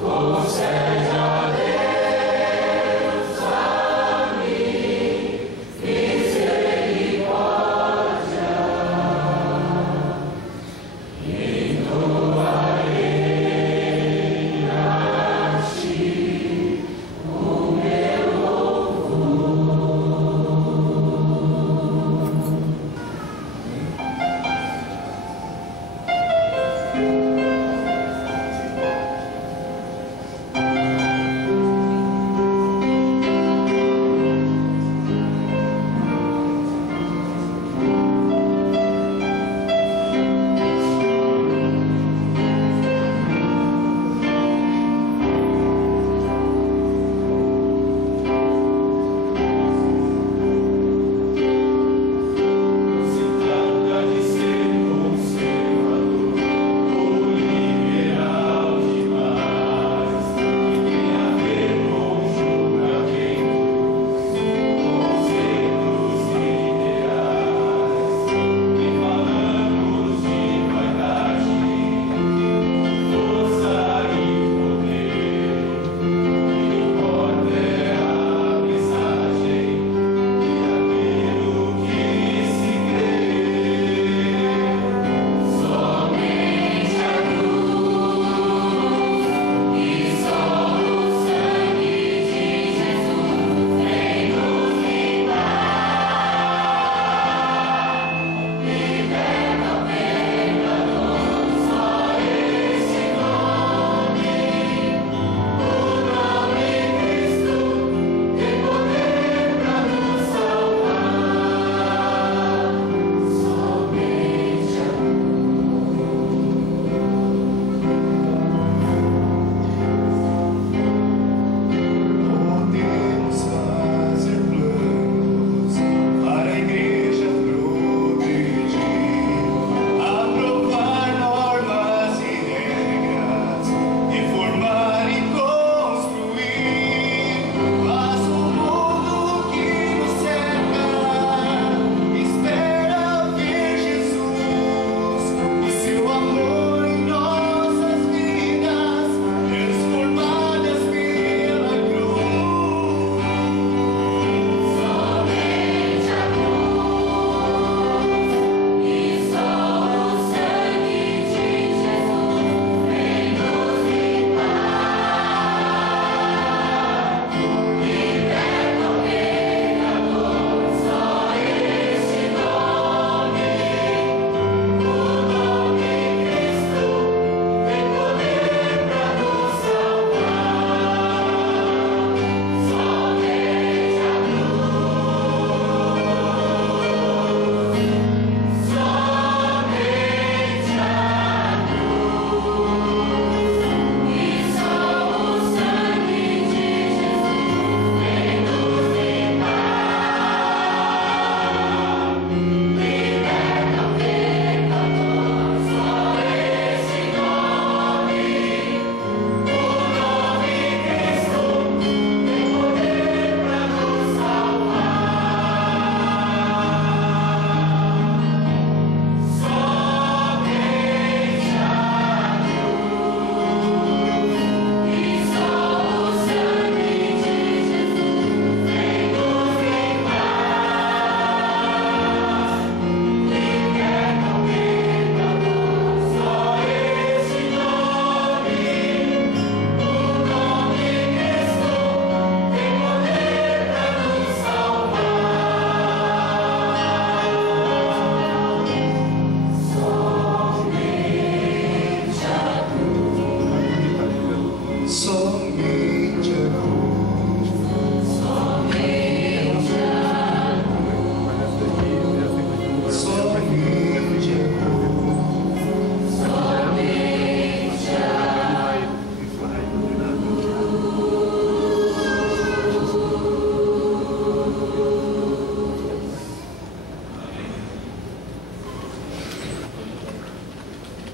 Concede a Deus a mim misericórdia.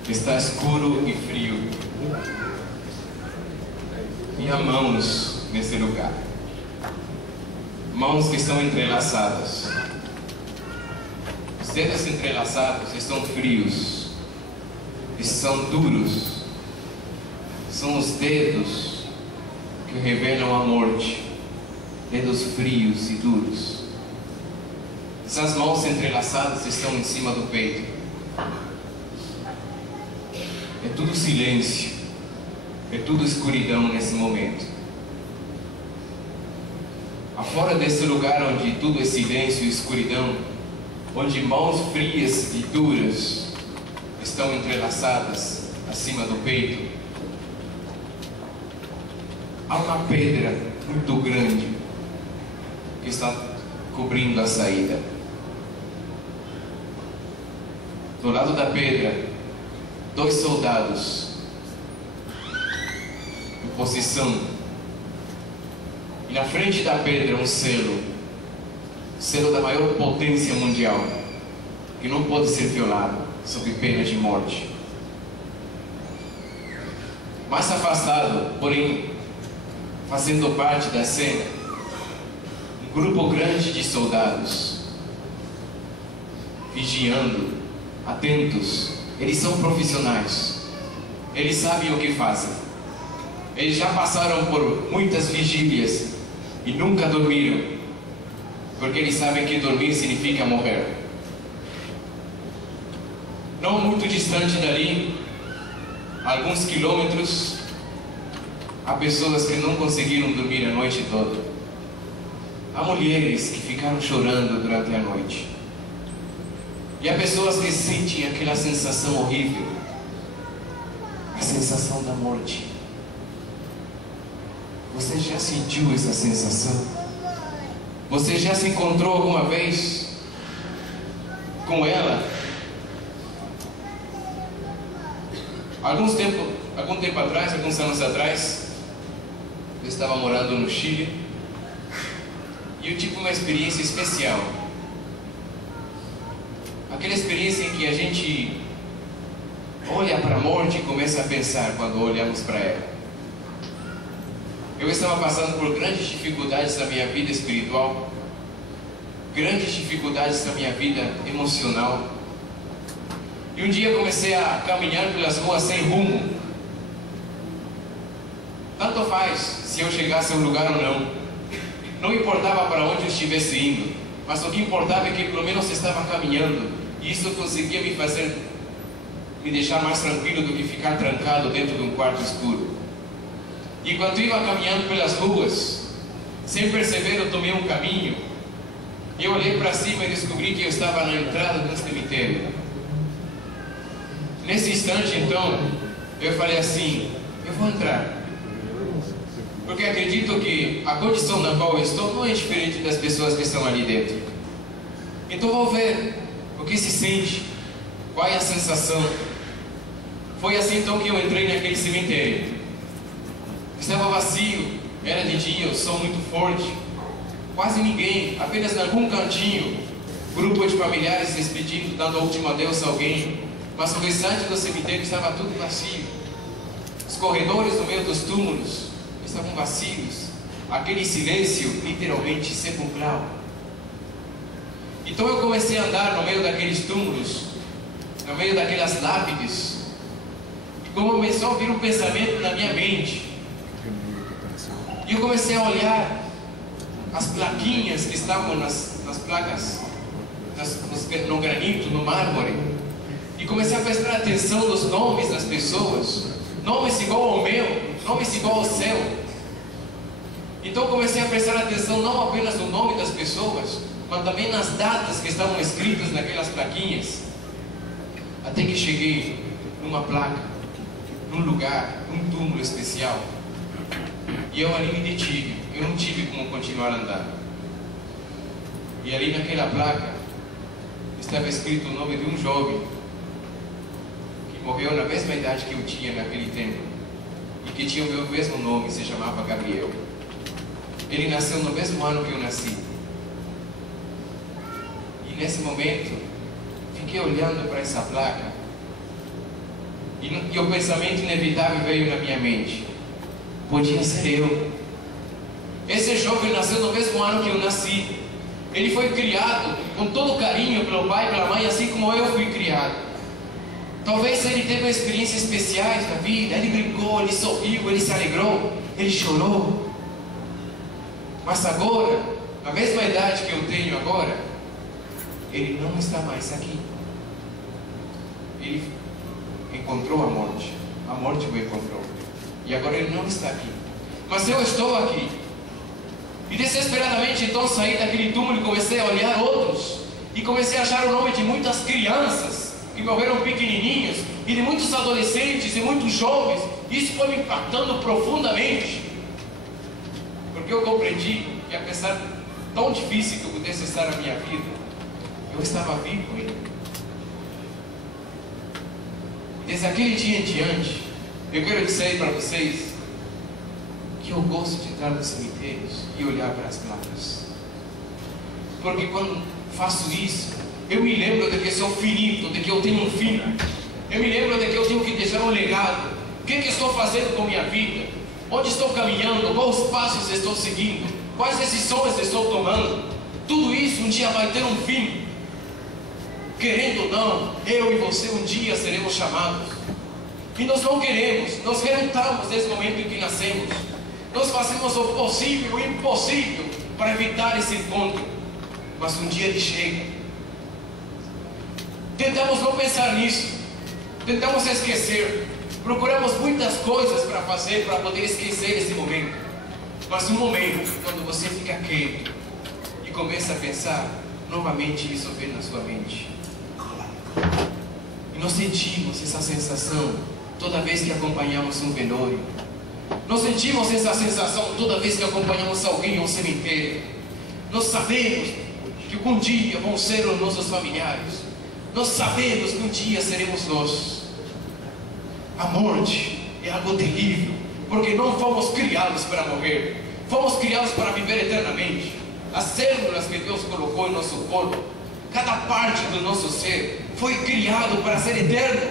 Está escuro e frio. E há mãos nesse lugar. Mãos que estão entrelaçadas. Os dedos entrelaçados estão frios. Estão duros. São os dedos que revelam a morte. Dedos frios e duros. Essas mãos entrelaçadas estão em cima do peito. É tudo silêncio. É tudo escuridão nesse momento. Afora desse lugar onde tudo é silêncio e escuridão, onde mãos frias e duras estão entrelaçadas acima do peito, há uma pedra muito grande que está cobrindo a saída. Do lado da pedra, 2 soldados em posição, e na frente da pedra um selo da maior potência mundial, que não pode ser violado sob pena de morte. Mais afastado, porém fazendo parte da cena, um grupo grande de soldados vigiando, atentos. Eles são profissionais. Eles sabem o que fazem. Eles já passaram por muitas vigílias e nunca dormiram, porque eles sabem que dormir significa morrer. Não muito distante dali, alguns quilômetros, há pessoas que não conseguiram dormir a noite toda. Há mulheres que ficaram chorando durante a noite. E há pessoas que sentem aquela sensação horrível, a sensação da morte. Você já sentiu essa sensação? Você já se encontrou alguma vez com ela? Algum tempo atrás, alguns anos atrás, eu estava morando no Chile e eu tive uma experiência especial. Aquela experiência em que a gente olha para a morte e começa a pensar quando olhamos para ela. Eu estava passando por grandes dificuldades na minha vida espiritual, grandes dificuldades na minha vida emocional. E um dia comecei a caminhar pelas ruas sem rumo. Tanto faz se eu chegasse a um lugar ou não. Não importava para onde eu estivesse indo, mas o que importava é que pelo menos estava caminhando. E isso conseguia me deixar mais tranquilo do que ficar trancado dentro de um quarto escuro. E enquanto eu ia caminhando pelas ruas, sem perceber, eu tomei um caminho. E eu olhei para cima e descobri que eu estava na entrada de um cemitério. Nesse instante, então, eu falei assim: eu vou entrar. Porque acredito que a condição na qual eu estou não é diferente das pessoas que estão ali dentro. Então vou ver o que se sente, qual é a sensação. Foi assim então que eu entrei naquele cemitério. Estava vazio, era de dia, o som muito forte. Quase ninguém, apenas em algum cantinho, grupo de familiares se despedindo, dando a última adeus a alguém. Mas o restante do cemitério estava tudo vazio. Os corredores no meio dos túmulos estavam vazios. Aquele silêncio literalmente sepulcral. Então eu comecei a andar no meio daqueles túmulos, no meio daquelas lápides, e começou a vir um pensamento na minha mente. E eu comecei a olhar as plaquinhas que estavam nas placas, no granito, no mármore, e comecei a prestar atenção nos nomes das pessoas, nomes igual ao meu, nomes igual ao seu. Então comecei a prestar atenção não apenas no nome das pessoas, mas também nas datas que estavam escritas naquelas plaquinhas. Até que cheguei numa placa, num lugar, num túmulo especial. E eu ali me detive, eu não tive como continuar andando. E ali naquela placa estava escrito o nome de um jovem que morreu na mesma idade que eu tinha naquele tempo e que tinha o meu mesmo nome, se chamava Gabriel. Ele nasceu no mesmo ano que eu nasci. E nesse momento fiquei olhando para essa placa E o pensamento inevitável veio na minha mente: podia ser eu. Esse jovem nasceu no mesmo ano que eu nasci. Ele foi criado com todo carinho pelo pai e pela mãe, assim como eu fui criado. Talvez ele teve experiências especiais na vida. Ele brincou, ele sorriu, ele se alegrou, ele chorou. Mas agora, na mesma idade que eu tenho agora, ele não está mais aqui. Ele encontrou a morte o encontrou, e agora ele não está aqui, mas eu estou aqui. E desesperadamente então saí daquele túmulo e comecei a olhar outros, e comecei a achar o nome de muitas crianças que morreram pequenininhos, e de muitos adolescentes e muitos jovens. Isso foi me impactando profundamente, porque eu compreendi que, apesar de tão difícil que pudesse estar a minha vida, eu estava vivo ainda. Desde aquele dia em diante, eu quero dizer para vocês que eu gosto de entrar nos cemitérios e olhar para as placas, porque quando faço isso, eu me lembro de que sou finito, de que eu tenho um fim. Eu me lembro de que eu tenho que deixar um legado. O que estou fazendo com minha vida? Onde estou caminhando? Quais passos estou seguindo? Quais decisões estou tomando? Tudo isso um dia vai ter um fim. Querendo ou não, eu e você um dia seremos chamados. E nós não queremos, nós relutamos nesse momento em que nascemos. Nós fazemos o possível e o impossível para evitar esse encontro. Mas um dia ele chega. Tentamos não pensar nisso. Tentamos esquecer. Procuramos muitas coisas para fazer para poder esquecer esse momento. Mas um momento, quando você fica quieto e começa a pensar, novamente isso vem na sua mente. E nós sentimos essa sensação toda vez que acompanhamos um velório. Nós sentimos essa sensação toda vez que acompanhamos alguém ao cemitério. Nós sabemos que um dia vão ser os nossos familiares. Nós sabemos que um dia seremos nós. A morte é algo terrível, porque não fomos criados para morrer. Fomos criados para viver eternamente. As células que Deus colocou em nosso corpo, cada parte do nosso ser foi criado para ser eterno.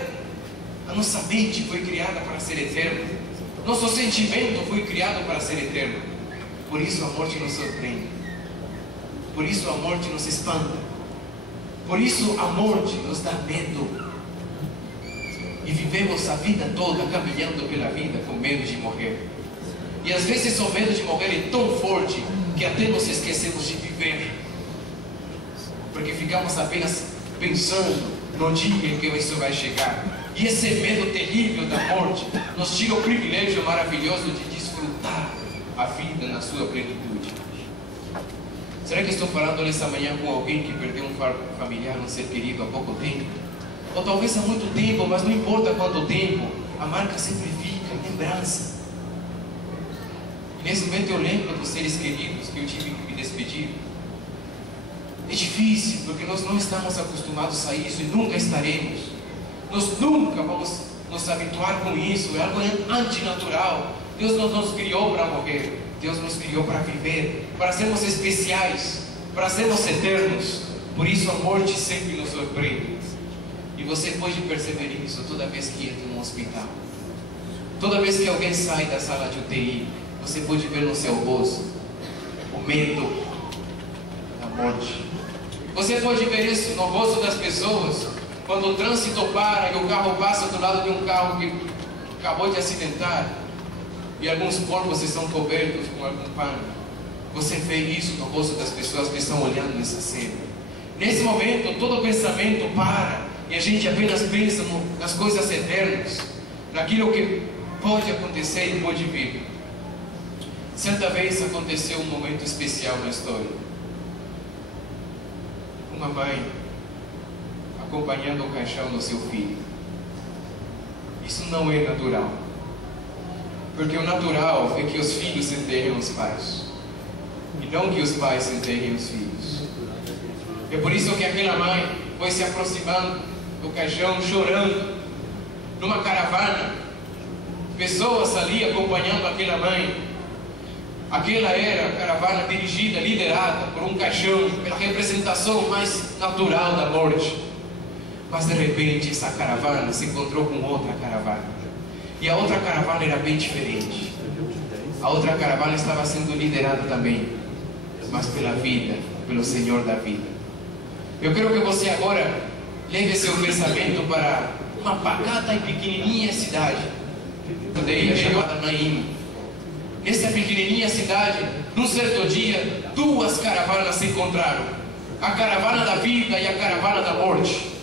A nossa mente foi criada para ser eterna. Nosso sentimento foi criado para ser eterno. Por isso a morte nos surpreende. Por isso a morte nos espanta. Por isso a morte nos dá medo. E vivemos a vida toda caminhando pela vida com medo de morrer. E às vezes o medo de morrer é tão forte que até nos esquecemos de viver. Porque ficamos apenas pensando no dia em que isso vai chegar. E esse medo terrível da morte nos tira o privilégio maravilhoso de desfrutar a vida na sua plenitude. Será que estou falando nessa manhã com alguém que perdeu um familiar, um ser querido há pouco tempo? Ou talvez há muito tempo, mas não importa quanto tempo, a marca sempre fica em lembrança. E nesse momento eu lembro dos seres queridos que eu tive que me despedir. É difícil, porque nós não estamos acostumados a isso e nunca estaremos. Nós nunca vamos nos habituar com isso, é algo antinatural. Deus não nos criou para morrer, Deus nos criou para viver, para sermos especiais, para sermos eternos. Por isso a morte sempre nos surpreende. E você pode perceber isso toda vez que entra num hospital. Toda vez que alguém sai da sala de UTI, você pode ver no seu rosto o medo da morte. Você pode ver isso no rosto das pessoas quando o trânsito para e o carro passa do lado de um carro que acabou de acidentar e alguns corpos estão cobertos com algum pano. Você vê isso no rosto das pessoas que estão olhando essa cena. Nesse momento, todo pensamento para e a gente apenas pensa nas coisas eternas, naquilo que pode acontecer e pode vir. Certa vez aconteceu um momento especial na história. Uma mãe acompanhando o caixão do seu filho. Isso não é natural, porque o natural é que os filhos enterrem os pais e não que os pais enterrem os filhos. É por isso que aquela mãe foi se aproximando do caixão, chorando, numa caravana, pessoas ali acompanhando aquela mãe. Aquela era a caravana dirigida, liderada por um caixão, pela representação mais natural da morte. Mas de repente essa caravana se encontrou com outra caravana. E a outra caravana era bem diferente. A outra caravana estava sendo liderada também, mas pela vida, pelo Senhor da vida. Eu quero que você agora leve seu pensamento para uma pacata e pequenininha cidade, chamada Naim. Nessa pequenininha cidade, num certo dia, duas caravanas se encontraram. A caravana da vida e a caravana da morte.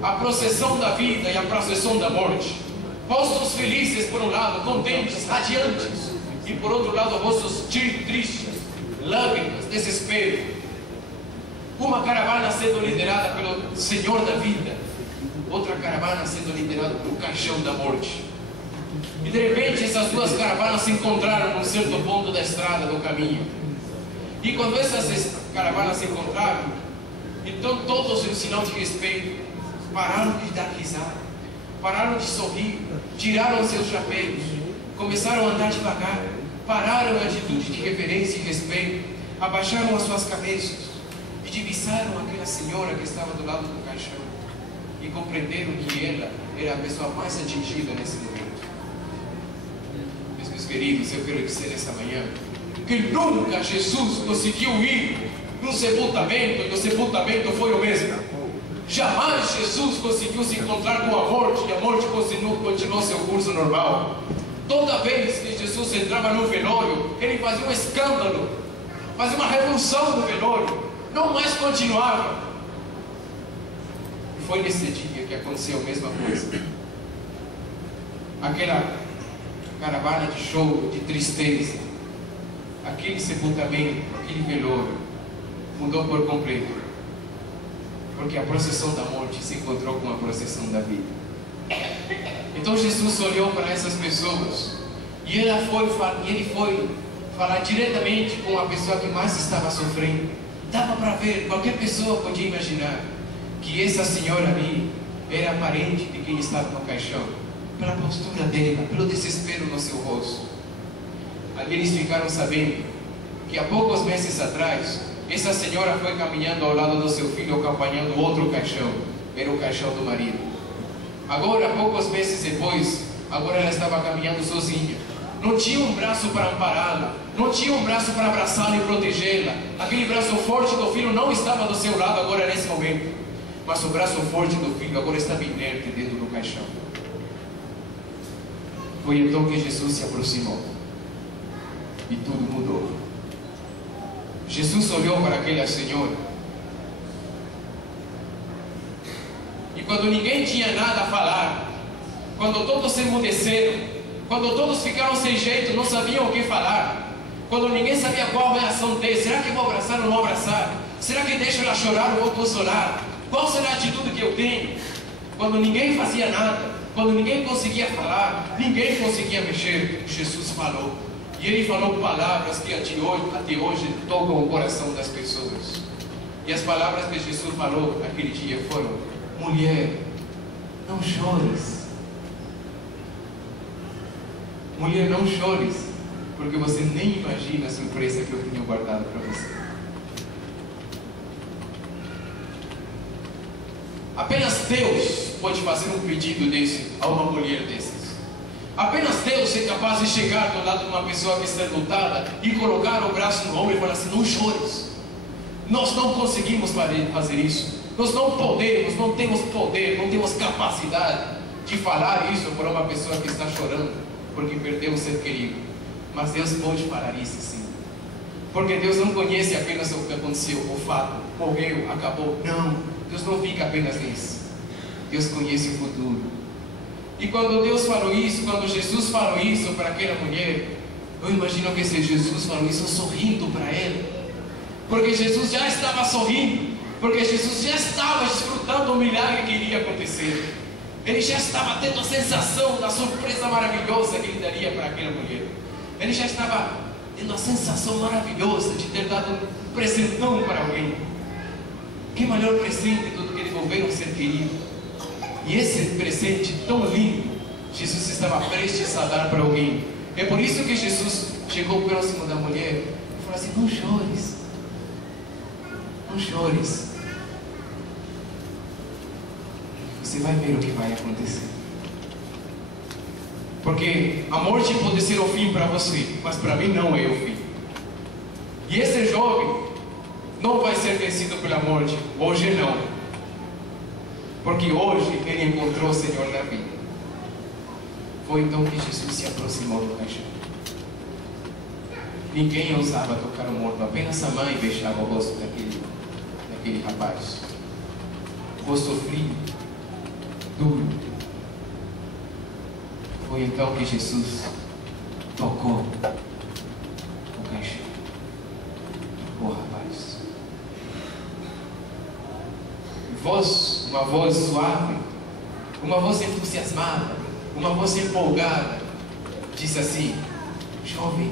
A procissão da vida e a procissão da morte. Rostos felizes por um lado, contentes, radiantes. E por outro lado, rostos tristes, lágrimas, desespero. Uma caravana sendo liderada pelo Senhor da vida. Outra caravana sendo liderada pelo caixão da morte. E de repente essas duas caravanas se encontraram num certo ponto da estrada, do caminho. E quando essas caravanas se encontraram, então todos em sinal de respeito pararam de dar risada, pararam de sorrir, tiraram seus chapéus, começaram a andar devagar, pararam em atitude de reverência e respeito, abaixaram as suas cabeças e divisaram aquela senhora que estava do lado do caixão e compreenderam que ela era a pessoa mais atingida nesse momento. Meus queridos, eu quero dizer nessa manhã que nunca Jesus conseguiu ir num sepultamento e o sepultamento foi o mesmo. Jamais Jesus conseguiu se encontrar com a morte e a morte continuou seu curso normal. Toda vez que Jesus entrava no velório, ele fazia um escândalo, fazia uma revolução no velório, não mais continuava. E foi nesse dia que aconteceu a mesma coisa. Aquela caravana de choro, de tristeza, aquele sepultamento, aquele velório, mudou por completo. Porque a procissão da morte se encontrou com a procissão da vida. Então Jesus olhou para essas pessoas e ele foi falar diretamente com a pessoa que mais estava sofrendo. Dava para ver, qualquer pessoa podia imaginar que essa senhora ali era parente de quem estava no caixão, pela postura dela, pelo desespero no seu rosto. Ali eles ficaram sabendo que há poucos meses atrás essa senhora foi caminhando ao lado do seu filho, acompanhando outro caixão. Era o caixão do marido. Agora, poucos meses depois, agora ela estava caminhando sozinha. Não tinha um braço para ampará-la. Não tinha um braço para abraçá-la e protegê-la. Aquele braço forte do filho não estava do seu lado agora nesse momento. Mas o braço forte do filho agora estava inerte dentro do caixão. Foi então que Jesus se aproximou. E tudo mudou. Jesus olhou para aquela senhora e quando ninguém tinha nada a falar, quando todos se emudeceram, quando todos ficaram sem jeito, não sabiam o que falar, quando ninguém sabia qual a reação ter, será que vou abraçar ou não vou abraçar? Será que deixo ela chorar ou vou consolar? Qual será a atitude que eu tenho? Quando ninguém fazia nada, quando ninguém conseguia falar, ninguém conseguia mexer, Jesus falou. E ele falou palavras que até hoje tocam o coração das pessoas. E as palavras que Jesus falou naquele dia foram: mulher, não chores. Mulher, não chores, porque você nem imagina a surpresa que eu tenho guardado para você. Apenas Deus pode fazer um pedido desse a uma mulher dessas. Apenas Deus é capaz de chegar do lado de uma pessoa que está lutada e colocar o braço no ombro e falar assim: não chores. Nós não conseguimos fazer isso. Nós não podemos, não temos poder, não temos capacidade de falar isso para uma pessoa que está chorando porque perdeu um ser querido. Mas Deus pode falar isso sim. Porque Deus não conhece apenas o que aconteceu, o fato, morreu, acabou. Não, Deus não fica apenas nisso. Deus conhece o futuro. E quando Deus falou isso, quando Jesus falou isso para aquela mulher, eu imagino que se Jesus falou isso sorrindo para ela, porque Jesus já estava sorrindo, porque Jesus já estava desfrutando do milagre que iria acontecer. Ele já estava tendo a sensação da surpresa maravilhosa que ele daria para aquela mulher. Ele já estava tendo a sensação maravilhosa de ter dado um presentão para alguém. Que maior presente do que devolver um ser querido? E esse presente tão lindo, Jesus estava prestes a dar para alguém. É por isso que Jesus chegou próximo da mulher e falou assim: não chores, não chores. você vai ver o que vai acontecer. Porque a morte pode ser o fim para você, mas para mim não é o fim. E esse jovem não vai ser vencido pela morte, hoje não. Porque hoje ele encontrou o Senhor da vida. Foi então que Jesus se aproximou do caixão. Ninguém ousava tocar o morto, apenas a mãe beijava o rosto daquele rapaz. Rosto frio, duro. Foi então que Jesus tocou o caixão. Tocou o rapaz. E uma voz suave, uma voz entusiasmada, uma voz empolgada, disse assim: jovem,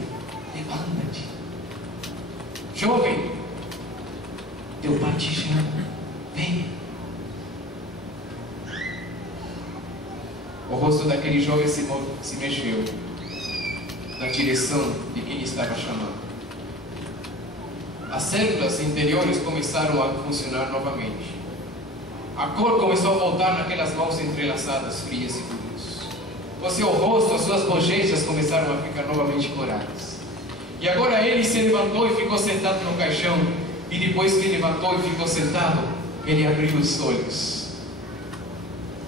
levanta-te. Jovem, teu pai te chama, vem. O rosto daquele jovem se mexeu na direção de quem estava chamando. As células interiores começaram a funcionar novamente. A cor começou a voltar naquelas mãos entrelaçadas, frias e duras. O seu rosto, as suas bochechas começaram a ficar novamente coradas. E agora ele se levantou e ficou sentado no caixão. E depois que levantou e ficou sentado, ele abriu os olhos.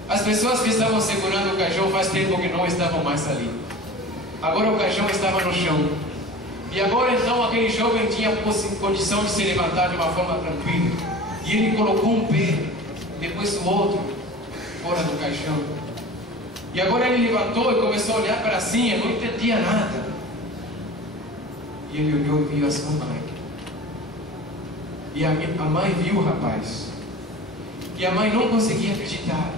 As pessoas que estavam segurando o caixão faz tempo que não estavam mais ali. Agora o caixão estava no chão. E agora então aquele jovem tinha condição de se levantar de uma forma tranquila. E ele colocou um pé, depois o outro, fora do caixão. E agora ele levantou e começou a olhar para cima, não entendia nada. E ele olhou e viu a sua mãe. E a mãe viu o rapaz. E a mãe não conseguia acreditar.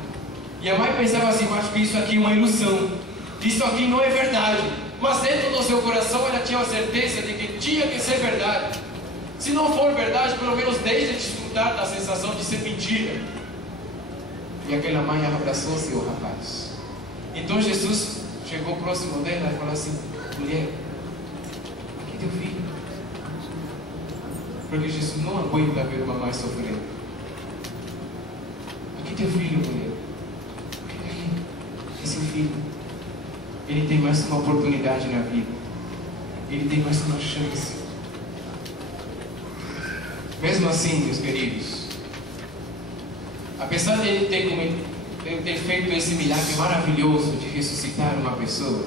E a mãe pensava assim: acho que isso aqui é uma ilusão. Isso aqui não é verdade. Mas dentro do seu coração ela tinha a certeza de que tinha que ser verdade. Se não for verdade, pelo menos deixe de desfrutar da sensação de ser mentira. E aquela mãe abraçou seu rapaz. Então Jesus chegou próximo dela e falou assim: mulher, aqui teu filho. Porque Jesus não aguenta ver uma mãe sofrendo. Aqui teu filho, mulher. É seu filho. Ele tem mais uma oportunidade na vida. Ele tem mais uma chance. Mesmo assim, meus queridos, apesar de ele ter feito esse milagre maravilhoso de ressuscitar uma pessoa,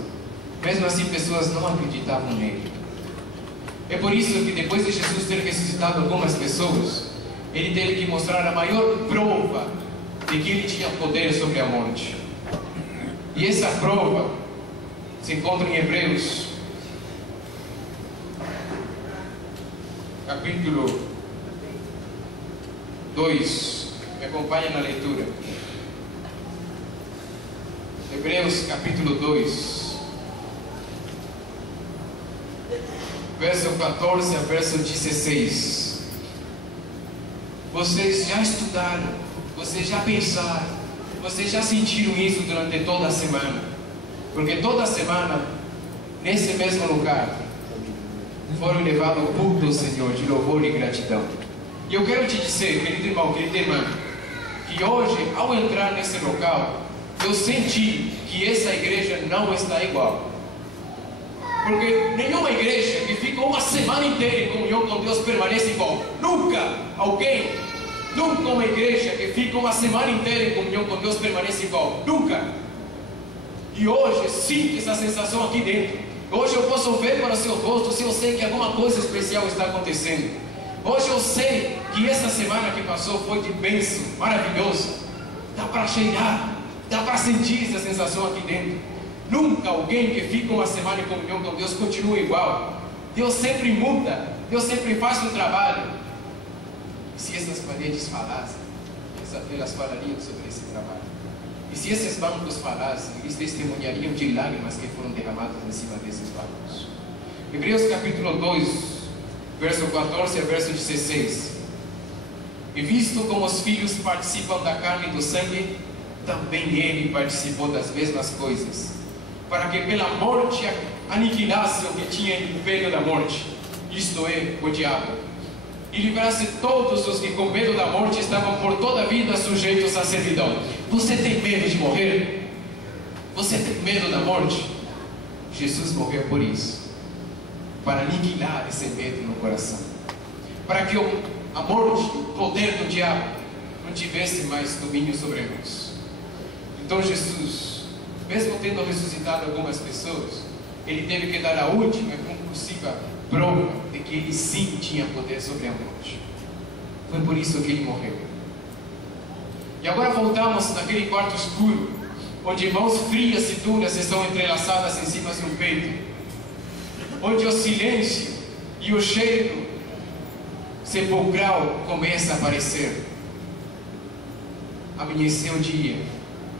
mesmo assim pessoas não acreditavam nele. É por isso que depois de Jesus ter ressuscitado algumas pessoas, ele teve que mostrar a maior prova de que ele tinha poder sobre a morte. E essa prova se encontra em Hebreus, capítulo 2. Me acompanha na leitura. Hebreus, capítulo 2, verso 14 a verso 16. Vocês já estudaram, vocês já pensaram, vocês já sentiram isso durante toda a semana. Porque toda semana, nesse mesmo lugar, foram levados ao culto do Senhor de louvor e gratidão. E eu quero te dizer, querido irmão, querida irmã, que hoje, ao entrar nesse local, eu senti que essa igreja não está igual. Porque nenhuma igreja que fica uma semana inteira em comunhão com Deus permanece igual. Nunca uma igreja que fica uma semana inteira em comunhão com Deus permanece igual. Nunca. E hoje sinto essa sensação aqui dentro. Hoje eu posso ver para o seu rosto se eu sei que alguma coisa especial está acontecendo. Hoje eu sei que essa semana que passou foi de bênção, maravilhoso. Dá para cheirar, dá para sentir essa sensação aqui dentro. Nunca alguém que fica uma semana em comunhão com Deus continua igual. Deus sempre muda, Deus sempre faz um trabalho. E se essas paredes falassem, elas falariam sobre esse trabalho. E se esses bancos falassem, eles testemunhariam de lágrimas que foram derramadas em cima desses bancos. Hebreus capítulo 2, verso 14 a verso 16. E visto como os filhos participam da carne e do sangue, também ele participou das mesmas coisas, para que pela morte aniquilasse o que tinha império da morte, isto é, o diabo, e livrasse todos os que com medo da morte estavam por toda a vida sujeitos à servidão. Você tem medo de morrer? Você tem medo da morte? Jesus morreu por isso, para aniquilar esse medo no coração, para que a morte, o poder do diabo, não tivesse mais domínio sobre nós. Então Jesus, mesmo tendo ressuscitado algumas pessoas, ele teve que dar a última e conclusiva prova de que ele sim tinha poder sobre a morte. Foi por isso que ele morreu. E agora voltamos naquele quarto escuro, onde mãos frias e duras estão entrelaçadas em cima de um peito, onde o silêncio e o cheiro sepulcral começa a aparecer. Amanheceu o dia,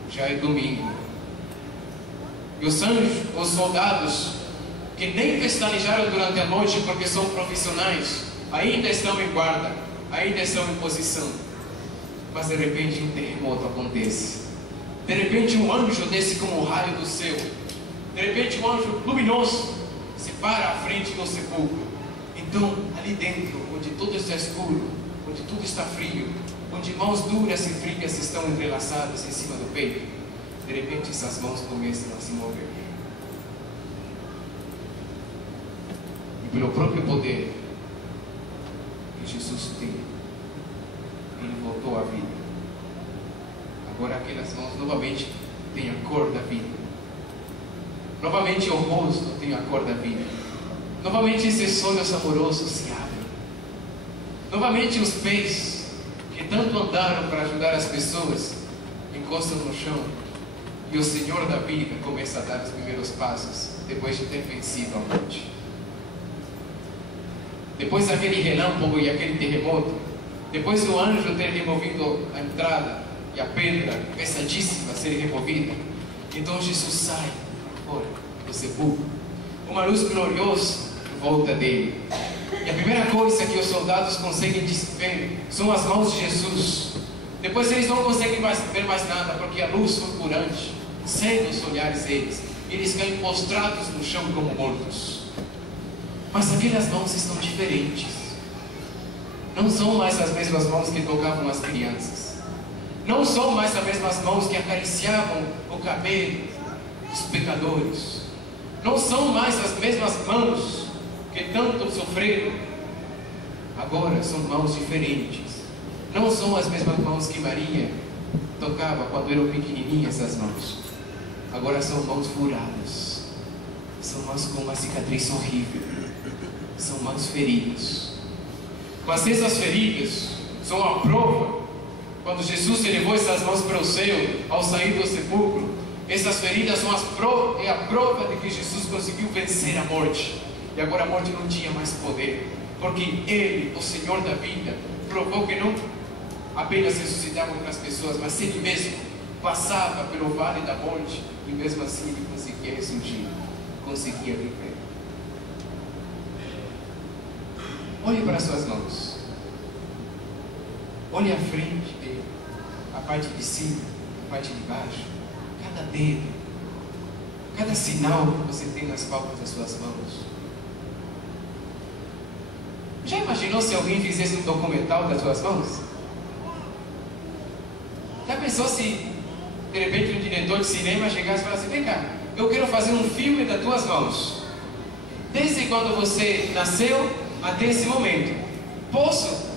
já é domingo, e os anjos, os soldados, que nem pestanejaram durante a noite porque são profissionais, ainda estão em guarda, ainda estão em posição. Mas de repente um terremoto acontece. De repente um anjo desce como um raio do céu. De repente um anjo luminoso se para à frente do sepulcro. Então ali dentro, onde tudo está escuro, onde tudo está frio, onde mãos duras e frias estão entrelaçadas em cima do peito, de repente essas mãos começam a se mover. E pelo próprio poder que Jesus tem, ele voltou à vida. Agora aquelas mãos novamente têm a cor da vida. Novamente o rosto tem a cor da vida. Novamente esses olhos amorosos se abrem. Novamente os pés que tanto andaram para ajudar as pessoas encostam no chão. E o Senhor da vida começa a dar os primeiros passos, depois de ter vencido a morte. Depois daquele relâmpago e aquele terremoto, depois do anjo ter removido a entrada e a pedra pesadíssima ser removida, então Jesus sai fora do sepulcro, uma luz gloriosa em volta dele. E a primeira coisa que os soldados conseguem ver são as mãos de Jesus. Depois eles não conseguem ver mais nada, porque a luz foi curante, cega os olhares deles. Eles caem prostrados no chão como mortos. Mas aquelas mãos estão diferentes. Não são mais as mesmas mãos que tocavam as crianças. Não são mais as mesmas mãos que acariciavam o cabelo dos pecadores. Não são mais as mesmas mãos que tanto sofreram. Agora são mãos diferentes. Não são as mesmas mãos que Maria tocava quando eram pequenininhas as mãos. Agora são mãos furadas. São mãos com uma cicatriz horrível. São mãos feridas. Mas essas feridas são a prova. Quando Jesus elevou essas mãos para o céu ao sair do sepulcro, essas feridas são a prova de que Jesus conseguiu vencer a morte. E agora a morte não tinha mais poder, porque Ele, o Senhor da vida, provou que não apenas ressuscitava outras pessoas, mas Ele mesmo passava pelo vale da morte e mesmo assim Ele conseguia ressurgir, conseguia viver. Olhe para as suas mãos. Olhe à frente dele, a parte de cima, a parte de baixo, cada dedo, cada sinal que você tem nas palmas das suas mãos. Já imaginou se alguém fizesse um documental das suas mãos? Já pensou se de repente um diretor de cinema chegasse e falasse: vem cá, eu quero fazer um filme das tuas mãos, desde quando você nasceu até esse momento, posso?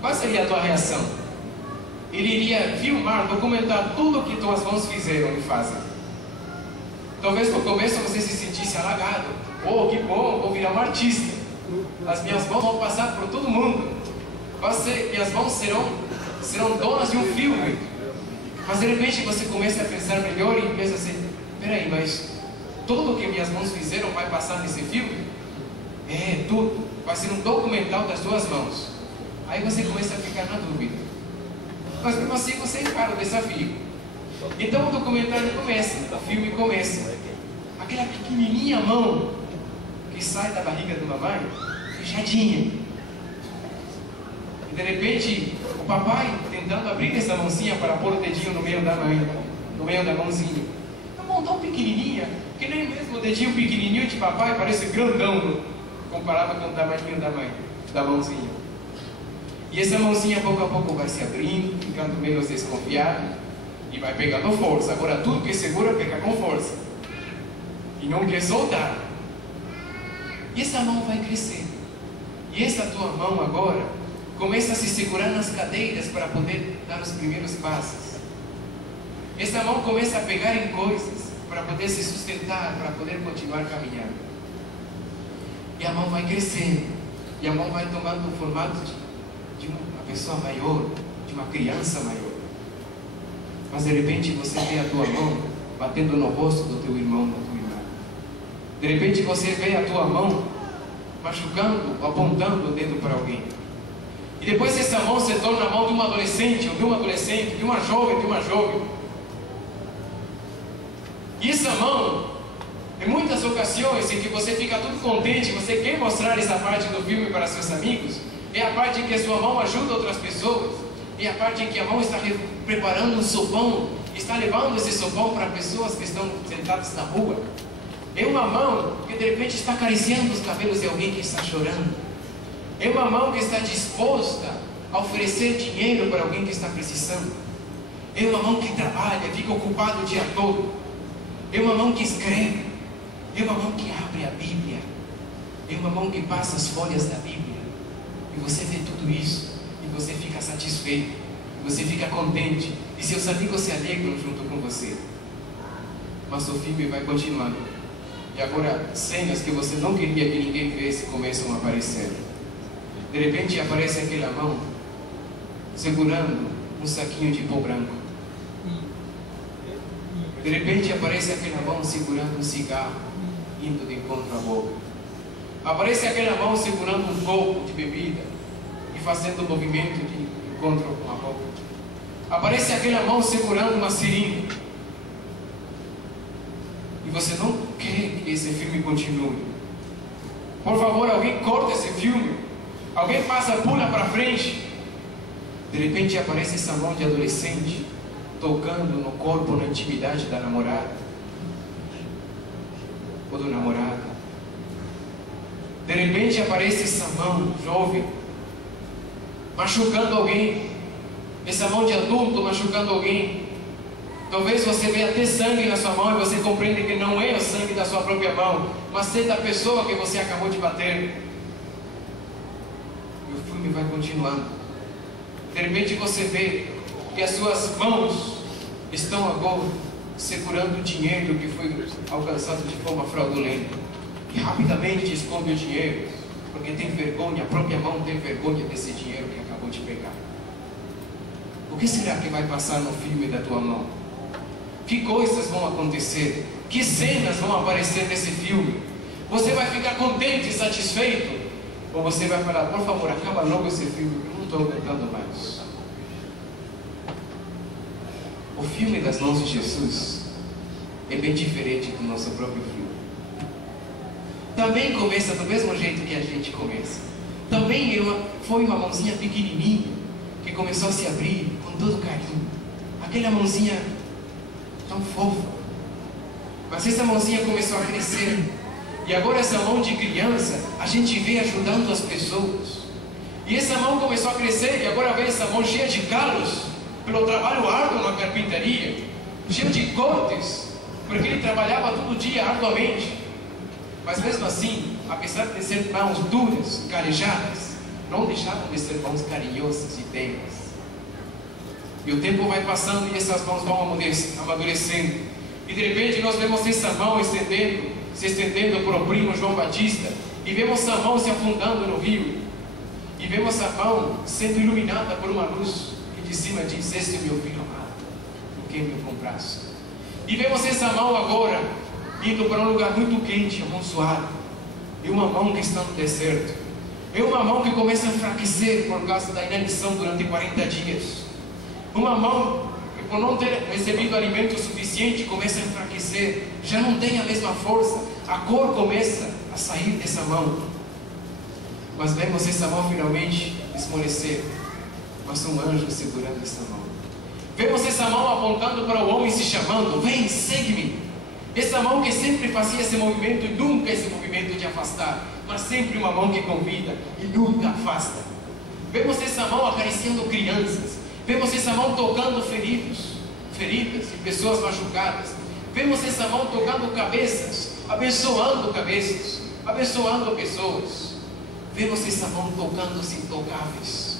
Qual seria a tua reação? Ele iria filmar, documentar tudo o que tuas mãos fizeram e fazem. Talvez no começo você se sentisse halagado. Oh, que bom, vou virar um artista. As minhas mãos vão passar por todo mundo. Minhas mãos serão donas de um filme. Mas de repente você começa a pensar melhor e pensa assim: peraí, mas tudo o que minhas mãos fizeram vai passar nesse filme? É, tudo. Vai ser um documental das tuas mãos. Aí você começa a ficar na dúvida. Mas mesmo assim você encara o desafio. Então o documentário começa, o filme começa. Aquela pequenininha mão que sai da barriga de mamãe, fechadinha. E de repente o papai tentando abrir essa mãozinha para pôr o dedinho no meio da mãe, no meio da mãozinha. Uma mão tão pequenininha, que nem mesmo o dedinho pequenininho de papai parece grandão comparado com o tamanho da mãe. da mãozinha. E essa mãozinha pouco a pouco vai se abrindo, ficando menos desconfiada e vai pegando força. Agora tudo que segura pega com força e não quer soltar. E essa mão vai crescer. E essa tua mão agora começa a se segurar nas cadeiras para poder dar os primeiros passos. Essa mão começa a pegar em coisas para poder se sustentar, para poder continuar caminhando. E a mão vai crescendo. E a mão vai tomando o formato de uma pessoa maior, de uma criança maior. Mas de repente você vê a tua mão batendo no rosto do teu irmão, da tua irmã. De repente você vê a tua mão machucando, apontando o dedo para alguém. E depois essa mão se torna a mão de um adolescente, ou de um adolescente, de uma jovem, de uma jovem. E essa mão, em muitas ocasiões em que você fica todo contente, você quer mostrar essa parte do filme para seus amigos, é a parte em que a sua mão ajuda outras pessoas, é a parte em que a mão está preparando um sopão, está levando esse sopão para pessoas que estão sentadas na rua. É uma mão que de repente está acariciando os cabelos de alguém que está chorando. É uma mão que está disposta a oferecer dinheiro para alguém que está precisando. É uma mão que trabalha, fica ocupada o dia todo. É uma mão que escreve. É uma mão que abre a Bíblia. É uma mão que passa as folhas da Bíblia. E você vê tudo isso. E você fica satisfeito. E você fica contente. E seus amigos se alegram junto com você. Mas o filme vai continuando. E agora cenas que você não queria que ninguém visse começam a aparecer. De repente aparece aquela mão segurando um saquinho de pó branco. De repente aparece aquela mão segurando um cigarro, indo de encontro à boca. Aparece aquela mão segurando um copo de bebida e fazendo um movimento de encontro com a boca. Aparece aquela mão segurando uma seringa. E você não quer que esse filme continue. Por favor, alguém corta esse filme. Alguém passa, pula para frente. De repente aparece essa mão de adolescente tocando no corpo, na intimidade da namorada ou do namorado. De repente aparece essa mão jovem machucando alguém. Essa mão de adulto machucando alguém. Talvez você veja até sangue na sua mão e você compreende que não é o sangue da sua própria mão, mas é da pessoa que você acabou de bater. E o filme vai continuando. De repente você vê que as suas mãos estão agora segurando o dinheiro que foi alcançado de forma fraudulenta. E rapidamente esconde o dinheiro, porque tem vergonha, a própria mão tem vergonha desse dinheiro que acabou de pegar. O que será que vai passar no filme da tua mão? Que coisas vão acontecer? Que cenas vão aparecer nesse filme? Você vai ficar contente e satisfeito? Ou você vai falar, por favor, acaba logo esse filme, eu não estou aguentando mais. O filme das mãos de Jesus é bem diferente do nosso próprio filme. Também começa do mesmo jeito que a gente começa. Também foi uma mãozinha pequenininha que começou a se abrir com todo carinho. Aquela mãozinha tão fofa. Mas essa mãozinha começou a crescer. E agora essa mão de criança, a gente vê ajudando as pessoas. E essa mão começou a crescer, e agora vem essa mão cheia de calos, pelo trabalho árduo na carpintaria, cheia de cortes, porque ele trabalhava todo dia arduamente. Mas mesmo assim, apesar de ser mãos duras, calejadas, não deixavam de ser mãos carinhosas e ternas. E o tempo vai passando e essas mãos vão amadurecendo. E de repente nós vemos essa mão se estendendo para o primo João Batista. E vemos essa mão se afundando no rio. E vemos a mão sendo iluminada por uma luz que de cima diz: "Este é meu filho amado, em quem me compraste." E vemos essa mão agora indo para um lugar muito quente, amontoado. E uma mão que está no deserto. É uma mão que começa a enfraquecer por causa da inanição durante 40 dias. Uma mão que, por não ter recebido alimento suficiente, começa a enfraquecer. Já não tem a mesma força. A cor começa a sair dessa mão. Mas vemos essa mão finalmente esmorecer. Mas um anjo segurando essa mão. Vemos essa mão apontando para o homem, se chamando: "Vem, segue-me." Essa mão que sempre fazia esse movimento e nunca esse movimento de afastar. mas sempre uma mão que convida e nunca afasta. Vemos essa mão acariciando crianças, vemos essa mão tocando feridas e pessoas machucadas, vemos essa mão tocando cabeças, abençoando pessoas, vemos essa mão tocando os intocáveis,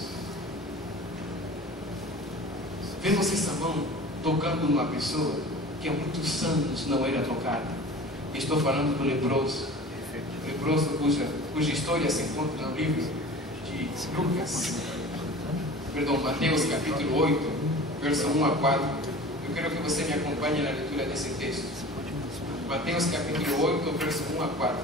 vemos essa mão tocando uma pessoa que há muitos anos não era tocada. Estou falando do leproso cuja história se encontra no livro de Mateus capítulo 8, verso 1 a 4. Eu quero que você me acompanhe na leitura desse texto. Mateus capítulo 8, verso 1 a 4.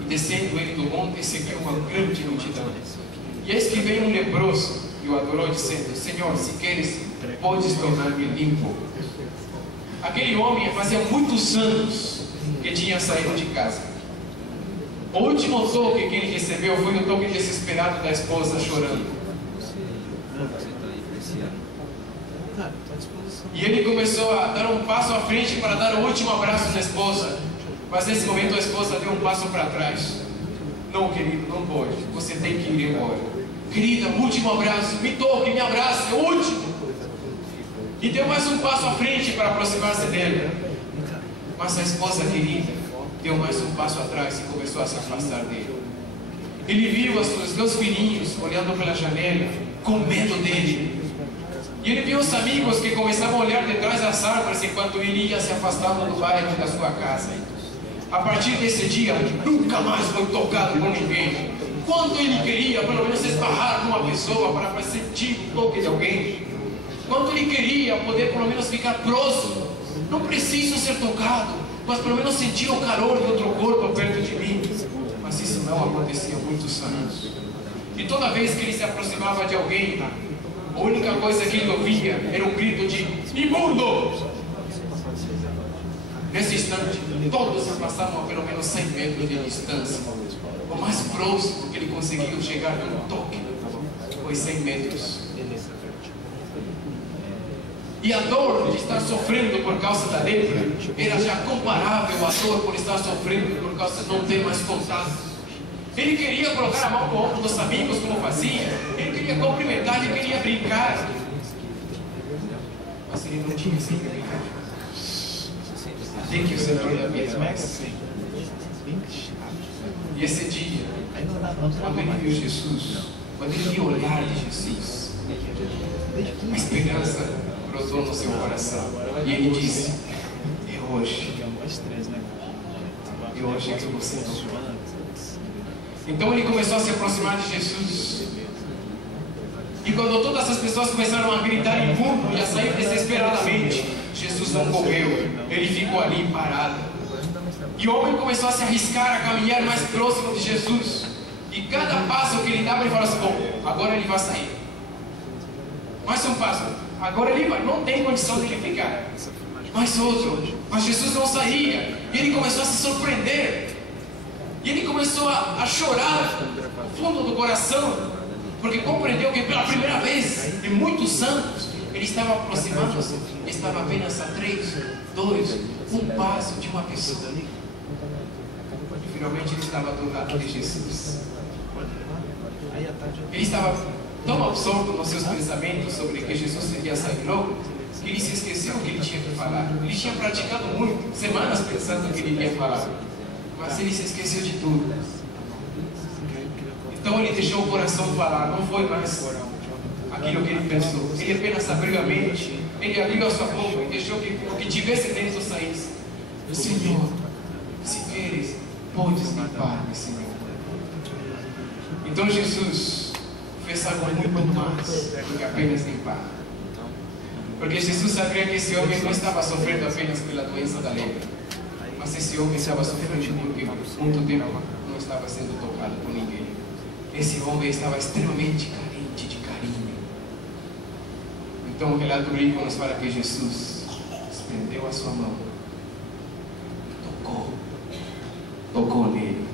E descendo ele do monte, seguiu uma grande multidão. E eis que veio um leproso e o adorou, dizendo: Senhor, se queres, podes tornar-me limpo. Aquele homem fazia muitos anos que tinha saído de casa. O último toque que ele recebeu foi o toque desesperado da esposa chorando. E ele começou a dar um passo à frente para dar o último abraço na esposa. Mas nesse momento a esposa deu um passo para trás. Não, querido, não pode. Você tem que ir embora. Querida, último abraço. Me toque, me abrace, é o último. E deu mais um passo à frente para aproximar-se dela. Mas a esposa querida deu mais um passo atrás e começou a se afastar dele. Ele viu os seus 2 filhinhos olhando pela janela, com medo dele. E ele viu os amigos que começavam a olhar detrás das árvores enquanto ele ia se afastando do bairro da sua casa. A partir desse dia, nunca mais foi tocado por ninguém. Quando ele queria, pelo menos, esbarrar com uma pessoa para sentir o toque de alguém. Quando ele queria poder, pelo menos, ficar próximo. Não preciso ser tocado, mas pelo menos sentir o calor de outro corpo perto de mim. Mas isso não acontecia há muitos anos. E toda vez que ele se aproximava de alguém, a única coisa que ele ouvia era um grito de imundo! Nesse instante, todos se afastavam a pelo menos 100 metros de distância. O mais próximo que ele conseguiu chegar de um toque foi 100 metros. E a dor de estar sofrendo por causa da lepra era já comparável à dor por estar sofrendo por causa de não ter mais contato. Ele queria colocar a mão no ombro dos amigos como fazia. Ele queria cumprimentar, ele queria brincar. Mas ele não tinha esse brincar. Até que o Senhor havia mais. E esse dia, quando ele viu Jesus, quando ele viu o olhar de Jesus, a esperança brotou no seu coração. E ele disse: é hoje. É hoje que você não. Então ele começou a se aproximar de Jesus. E quando todas as pessoas começaram a gritar em público e a sair desesperadamente, Jesus não correu, ele ficou ali parado. E o homem começou a se arriscar a caminhar mais próximo de Jesus. E cada passo que ele dava, ele falava assim: bom, agora ele vai sair. Mais um passo, agora ele vai, não tem condição de ele ficar. Mais outro, mas Jesus não saía. E ele começou a se surpreender. E ele começou a chorar no fundo do coração, porque compreendeu que pela primeira vez em muitos anos ele estava aproximando-se, estava apenas a 3, 2, 1 passo de uma pessoa. E finalmente ele estava do lado de Jesus. Ele estava tão absorto nos seus pensamentos sobre que Jesus iria sair logo, que ele se esqueceu o que ele tinha que falar. Ele tinha praticado muito, semanas pensando o que ele iria falar, mas ele se esqueceu de tudo. Então ele deixou o coração falar, não foi mais aquilo que ele pensou. Ele apenas abriu a mente, ele abriu a sua boca e deixou que o que tivesse dentro saísse. Senhor, se queres, podes limpar-me, Senhor. Então Jesus fez algo muito mais do que apenas limpar. Porque Jesus sabia que esse homem não estava sofrendo apenas pela doença da lepra, mas esse homem estava sofrendo porque muito tempo não estava sendo tocado por ninguém. Esse homem estava extremamente carente de carinho. Então o relato bíblico nos fala que Jesus estendeu a sua mão, tocou nele.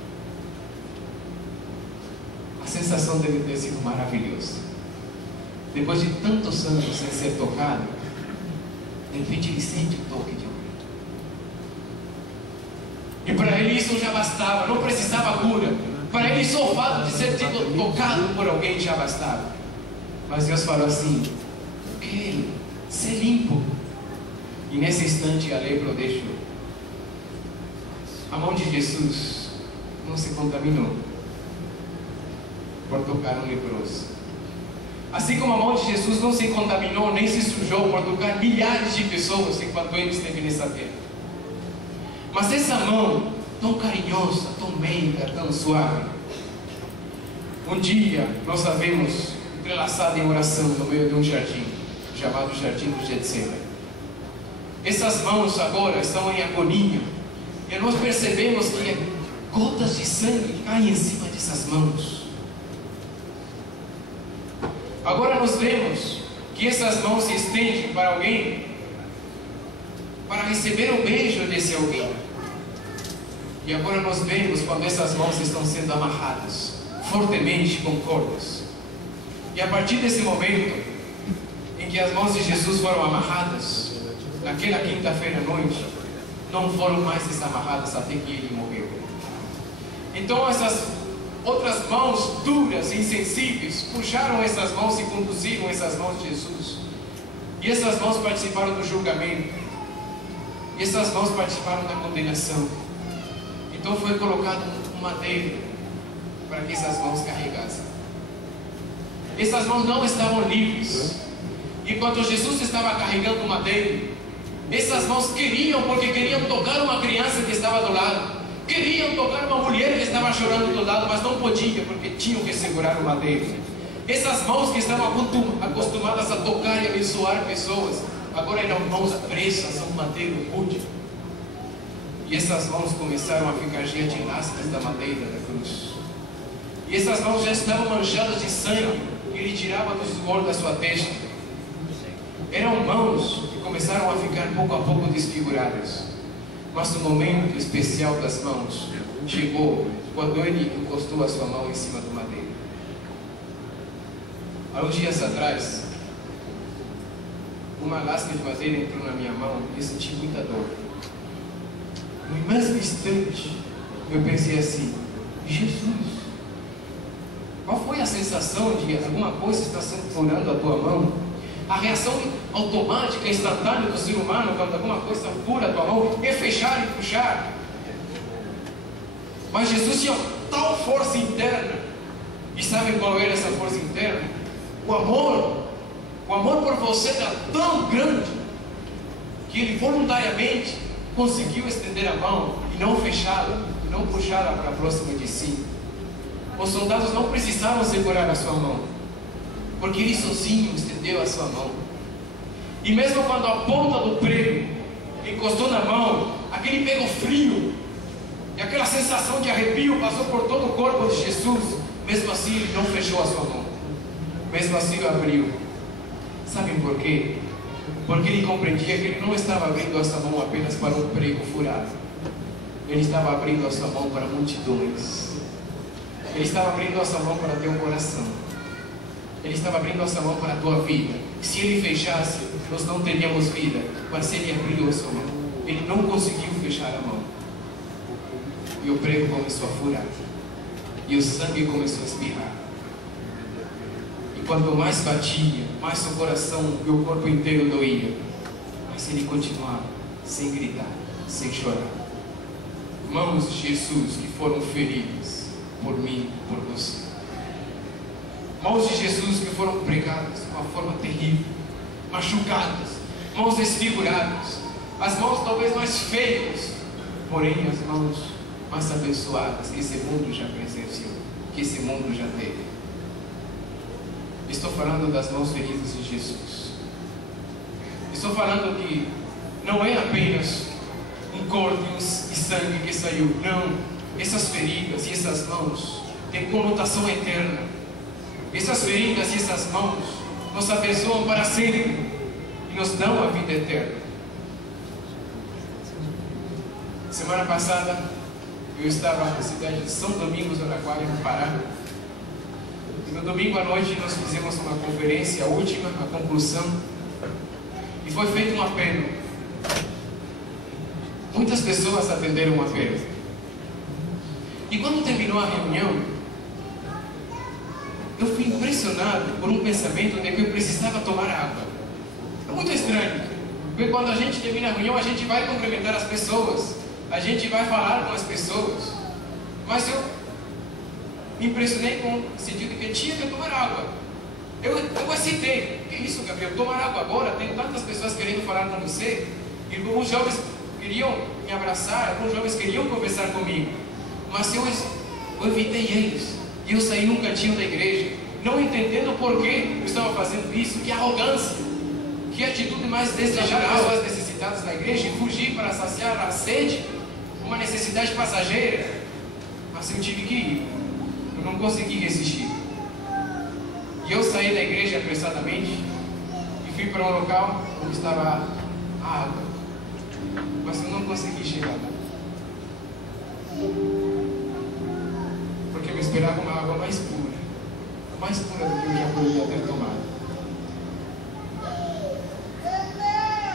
A sensação deve ter sido maravilhosa. Depois de tantos anos sem ser tocado, de repente ele sente o toque de alguém. E para ele isso já bastava, não precisava cura. Para ele só o fato de ser tocado por alguém já bastava. Mas Deus falou assim: eu quero ser limpo. E nesse instante a lepra o deixou. A mão de Jesus não se contaminou por tocar um leproso. Assim como a mão de Jesus não se contaminou nem se sujou por tocar milhares de pessoas enquanto ele esteve nessa terra. Mas essa mão tão carinhosa, tão meiga, tão suave, um dia nós a vemos entrelaçada em oração no meio de um jardim, chamado Jardim do Getsemane. Essas mãos agora estão em agonia, e nós percebemos que gotas de sangue caem em cima dessas mãos. Agora nós vemos que essas mãos se estendem para alguém, para receber o beijo desse alguém. E agora nós vemos quando essas mãos estão sendo amarradas fortemente com cordas. E a partir desse momento em que as mãos de Jesus foram amarradas, naquela quinta-feira à noite, não foram mais desamarradas até que ele morreu. Então essas outras mãos duras e insensíveis puxaram essas mãos e conduziram essas mãos de Jesus. E essas mãos participaram do julgamento. E essas mãos participaram da condenação. Então foi colocado um madeiro para que essas mãos carregassem. Essas mãos não estavam livres. Enquanto Jesus estava carregando o madeiro, essas mãos queriam, porque queriam tocar uma criança que estava do lado. Queriam tocar uma mulher que estava chorando do lado, mas não podiam, porque tinham que segurar o madeiro. Essas mãos que estavam acostumadas a tocar e abençoar pessoas, agora eram mãos presas a um madeiro rude. E essas mãos começaram a ficar cheias de lascas da madeira da cruz. E essas mãos já estavam manchadas de sangue, que ele tirava do suor da sua testa. Eram mãos que começaram a ficar pouco a pouco desfiguradas. Mas o momento especial das mãos chegou quando ele encostou a sua mão em cima do madeiro. Há uns dias atrás, uma lasca de madeira entrou na minha mão e eu senti muita dor. No mesmo instante, eu pensei assim: Jesus, qual foi a sensação de alguma coisa está furando a tua mão? A reação automática, instantânea do ser humano quando alguma coisa fura a tua mão é fechar e puxar. Mas Jesus tinha tal força interna. E sabem qual era essa força interna? O amor por você era tão grande que ele voluntariamente conseguiu estender a mão e não fechá-la, não puxá-la para próximo de si. Os soldados não precisavam segurar a sua mão, porque ele sozinho estendeu a sua mão. E mesmo quando a ponta do prego encostou na mão, aquele pegou frio, e aquela sensação de arrepio passou por todo o corpo de Jesus. Mesmo assim ele não fechou a sua mão, mesmo assim ele abriu. Sabem por quê? Porque ele compreendia que ele não estava abrindo a sua mão apenas para um prego furado. Ele estava abrindo a sua mão para multidões. Ele estava abrindo a sua mão para teu coração. Ele estava abrindo a sua mão para a tua vida. Se ele fechasse, nós não teríamos vida. Mas ele abriu a sua mão. Ele não conseguiu fechar a mão. E o prego começou a furar. E o sangue começou a espirrar. E quanto mais batia, mais o coração e o corpo inteiro doía. Mas ele continuava, sem gritar, sem chorar. Mãos de Jesus que foram feridas por mim, por você. Mãos de Jesus que foram pregadas de uma forma terrível, machucadas, mãos desfiguradas, as mãos talvez mais feias, porém as mãos mais abençoadas que esse mundo já presenciou, que esse mundo já teve. Estou falando das mãos feridas de Jesus. Estou falando que não é apenas um corte e sangue que saiu, não. Essas feridas e essas mãos têm conotação eterna. Essas feridas e essas mãos nos abençoam para sempre e nos dão a vida eterna. Semana passada eu estava na cidade de São Domingos do Araguaia, no Pará. E no domingo à noite nós fizemos uma conferência, a última, a conclusão. E foi feito um apelo. Muitas pessoas atenderam o apelo. E quando terminou a reunião, eu fui impressionado por um pensamento de que eu precisava tomar água. É muito estranho, porque quando a gente termina a reunião, a gente vai cumprimentar as pessoas, a gente vai falar com as pessoas, mas eu me impressionei com o sentido de que tinha que tomar água. Eu hesitei. Que isso, Gabriel? Tomar água agora? Tem tantas pessoas querendo falar com você. E alguns jovens queriam me abraçar, alguns jovens queriam conversar comigo. Mas eu evitei eles. E eu saí num cantinho da igreja, não entendendo por que eu estava fazendo isso. Que arrogância, que atitude mais desejada. Pessoas necessitadas na igreja e fugir para saciar a sede, uma necessidade passageira. Mas eu tive que ir. Eu não consegui resistir. E eu saí da igreja apressadamente e fui para um local onde estava a água. Mas eu não consegui chegar lá. Porque me esperava uma água mais pura do que eu já poderia ter tomado.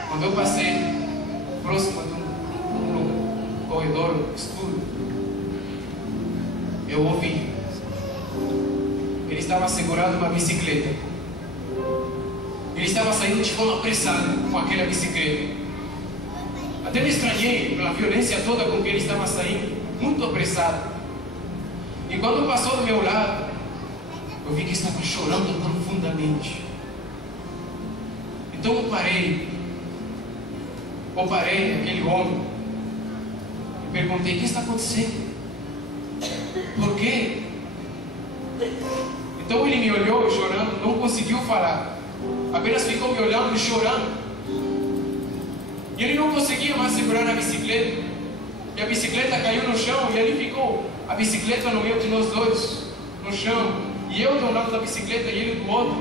Quando eu passei próximo de um corredor escuro, eu ouvi. Ele estava segurando uma bicicleta. Ele estava saindo de forma apressada com aquela bicicleta. Até me estranhei pela violência toda com que ele estava saindo, muito apressado. E quando passou do meu lado, eu vi que estava chorando profundamente. Então eu parei aquele homem e perguntei: o que está acontecendo? Por quê? Então ele me olhou chorando, não conseguiu falar, apenas ficou me olhando e chorando. E ele não conseguia mais segurar a bicicleta, e a bicicleta caiu no chão, e ali ficou a bicicleta no meio de nós dois, no chão, e eu de um lado da bicicleta e ele do outro,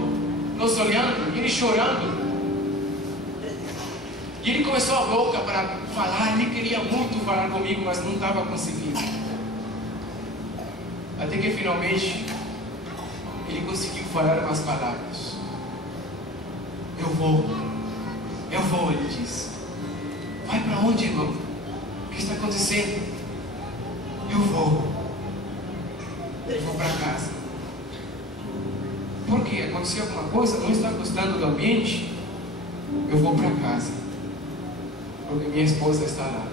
nós olhando, e ele chorando. E ele começou a boca para falar, ele queria muito falar comigo, mas não estava conseguindo. Até que finalmente ele conseguiu falar umas palavras. Eu vou, ele disse. Vai para onde, irmão? O que está acontecendo? Eu vou para casa. Por quê? Aconteceu alguma coisa? Não está gostando do ambiente? Eu vou para casa, porque minha esposa está lá.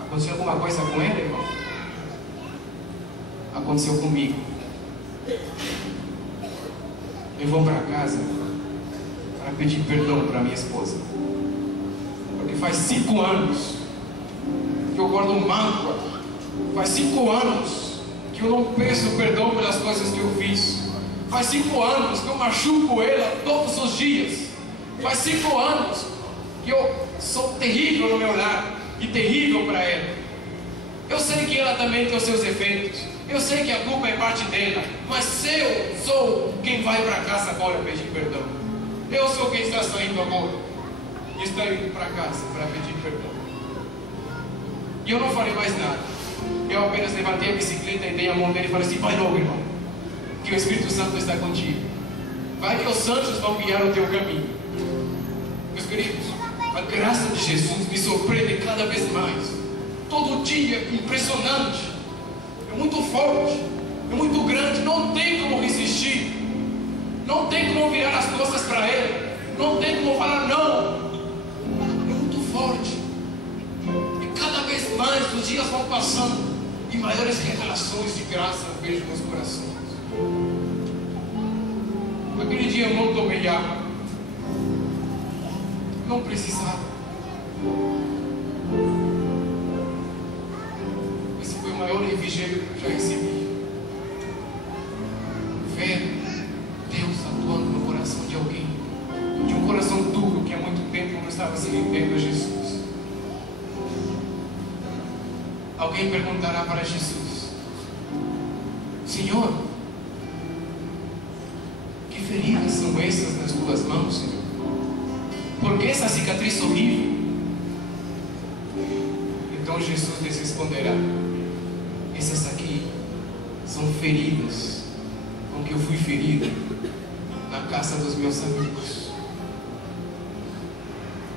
Aconteceu alguma coisa com ela, irmão? Aconteceu comigo. Eu vou para casa para pedir perdão para minha esposa, porque faz 5 anos que eu guardo mágoa. Faz 5 anos que eu não peço perdão pelas coisas que eu fiz. Faz 5 anos que eu machuco ela todos os dias. Faz 5 anos que eu sou terrível no meu lar e terrível para ela. Eu sei que ela também tem os seus efeitos. Eu sei que a culpa é parte dela. Mas eu sou quem vai para casa agora pedir perdão. Eu sou quem está saindo agora e está indo para casa para pedir perdão. E eu não falei mais nada. Eu apenas levantei a bicicleta e dei a mão dele e falei assim: vai logo, irmão, que o Espírito Santo está contigo. Vai que os anjos vão guiar o teu caminho. Meus queridos, a graça de Jesus me surpreende cada vez mais. Todo dia, impressionante. É muito forte, é muito grande. Não tem como resistir. Não tem como virar as costas para Ele. Não tem como falar não. É muito forte. E cada vez mais os dias vão passando e maiores revelações de graça eu vejo nos corações. Aquele dia eu não tomei água. Não precisava. Esse foi o maior refrigério que eu já recebi. Ver Deus atuando no coração de alguém, de um coração duro que há muito tempo não estava se rendendo a Jesus. Alguém perguntará para Jesus: Senhor, que feridas são essas nas tuas mãos, Senhor? Por que essa cicatriz horrível? Então Jesus lhes responderá: essas aqui são feridas com que eu fui ferido na casa dos meus amigos.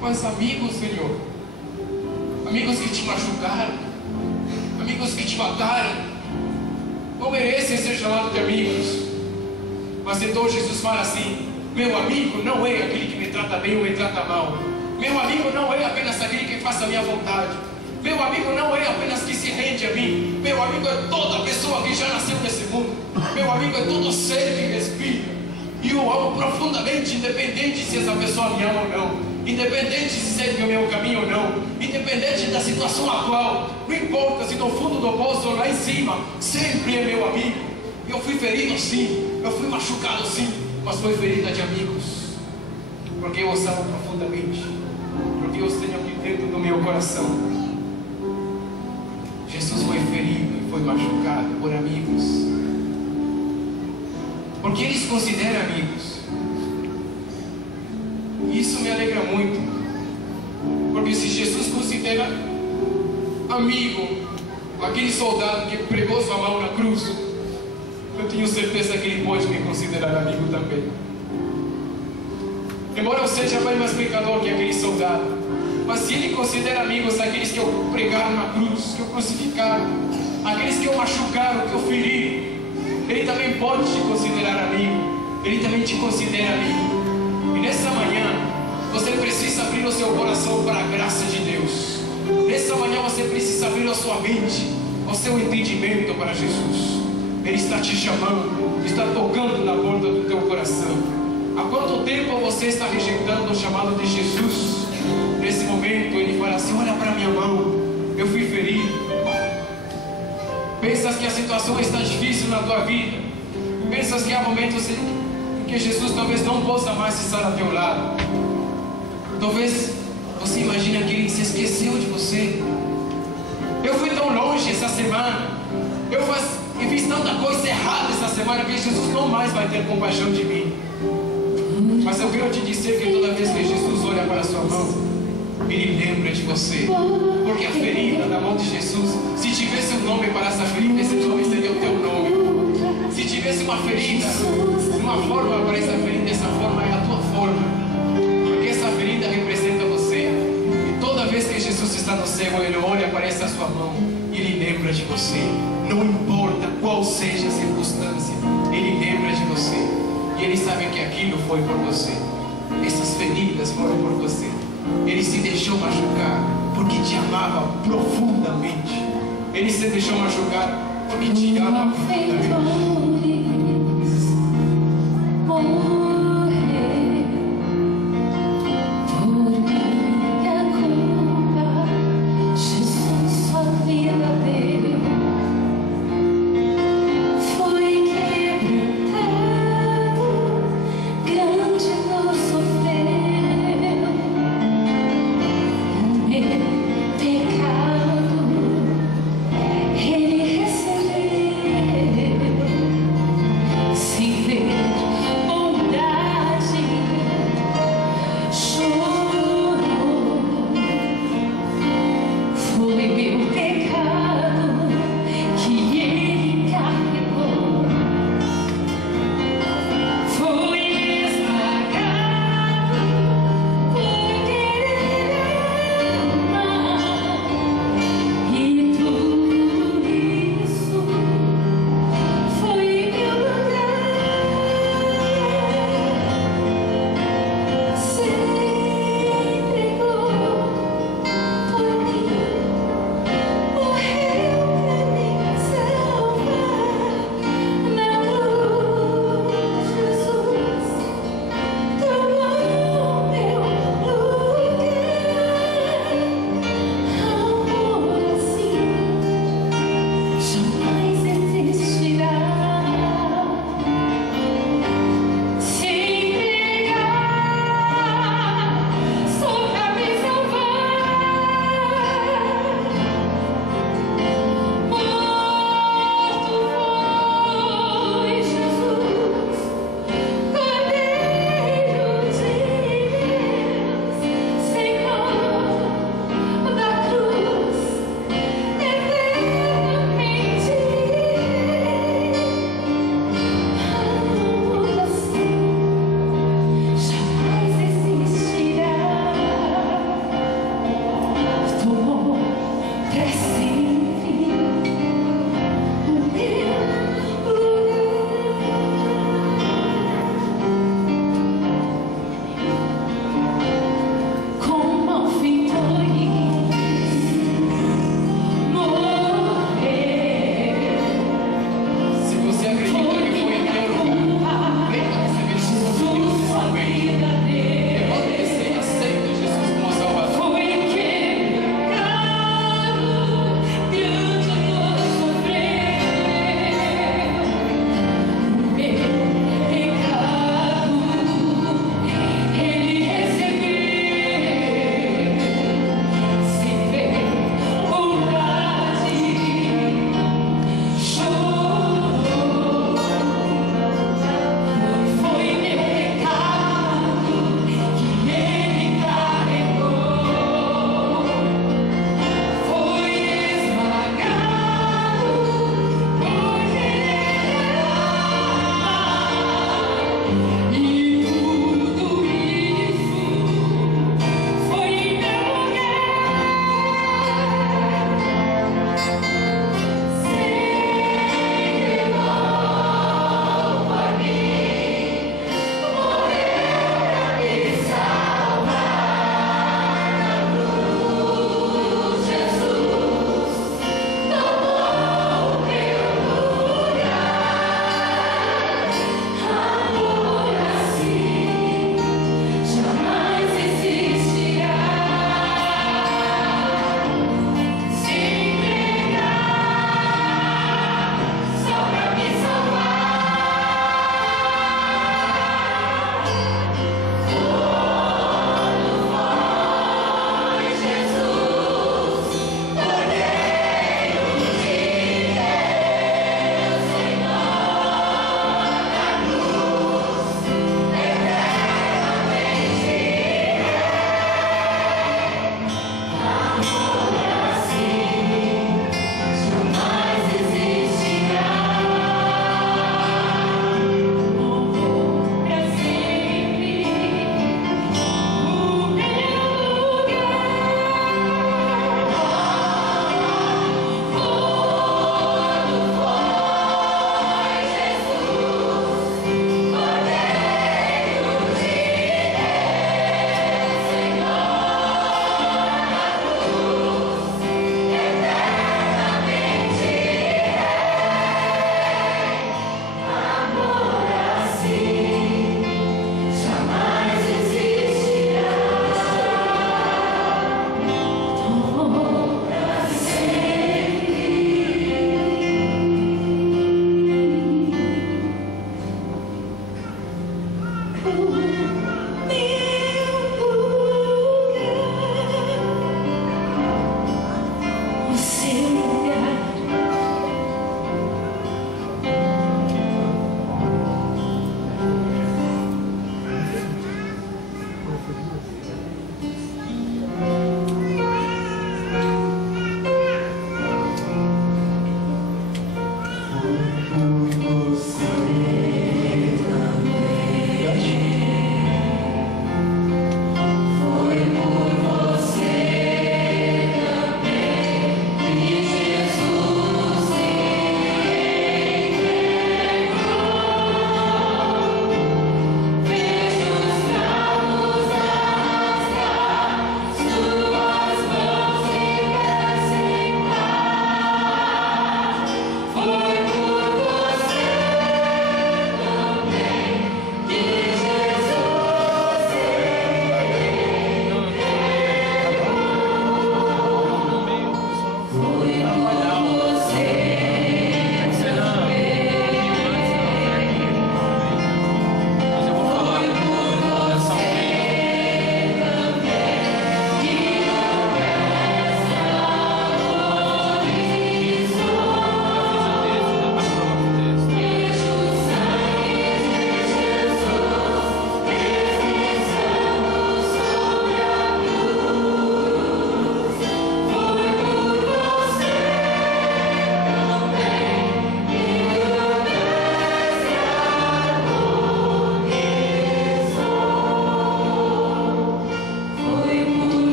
Mas amigos, Senhor, amigos que te machucaram, amigos que te mataram, não merecem ser chamados de amigos. Mas então Jesus fala assim: meu amigo não é aquele que me trata bem ou me trata mal. Meu amigo não é apenas aquele que faz a minha vontade. Meu amigo não é apenas que se rende a mim. Meu amigo é toda pessoa que já nasceu nesse mundo. Meu amigo é todo ser que respira. E eu amo profundamente, independente se essa pessoa me ama ou não, independente se segue o meu caminho ou não, independente da situação atual. Não importa se no fundo do poço ou lá em cima, sempre é meu amigo. Eu fui ferido sim, eu fui machucado sim, mas foi ferida de amigos, porque eu os amo profundamente, porque eu os tenho aqui dentro do meu coração. Jesus foi ferido e foi machucado por amigos, porque Ele se considera amigos. E isso me alegra muito, porque se Jesus considera amigo aquele soldado que pregou sua mão na cruz, eu tenho certeza que Ele pode me considerar amigo também. Embora eu seja bem mais pecador que aquele soldado, mas se Ele considera amigos aqueles que eu pregaram na cruz, que eu crucificaram, aqueles que eu machucaram, que eu feri, Ele também pode te considerar amigo. Ele também te considera amigo. E nessa manhã você precisa abrir o seu coração para a graça de Deus. Nessa manhã você precisa abrir a sua mente, o seu entendimento para Jesus. Ele está te chamando, está tocando na porta do teu coração. Há quanto tempo você está rejeitando o chamado de Jesus? Nesse momento Ele fala assim: olha para minha mão, eu fui ferido. Pensas que a situação está difícil na tua vida, pensas que há momentos em que Jesus talvez não possa mais estar ao teu lado. Talvez você imagine que Ele se esqueceu de você. Eu fui tão longe essa semana, eu fiz tanta coisa errada essa semana, que Jesus não mais vai ter compaixão de mim. Mas eu quero te dizer que toda vez que Jesus olha para a sua mão, Ele lembra de você. Porque a ferida na mão de Jesus, se tivesse um nome para essa ferida, esse nome seria o teu nome. Se tivesse uma ferida, uma forma para essa ferida, essa forma é a tua forma. Porque essa ferida representa você. E toda vez que Jesus está no céu, Ele olha para essa sua mão e Ele lembra de você. Não importa qual seja a circunstância, Ele lembra de você. E Ele sabe que aquilo foi por você. Essas feridas foram por você. Ele se deixou machucar porque te amava profundamente. Ele se deixou machucar porque te ama profundamente. Ele recebeu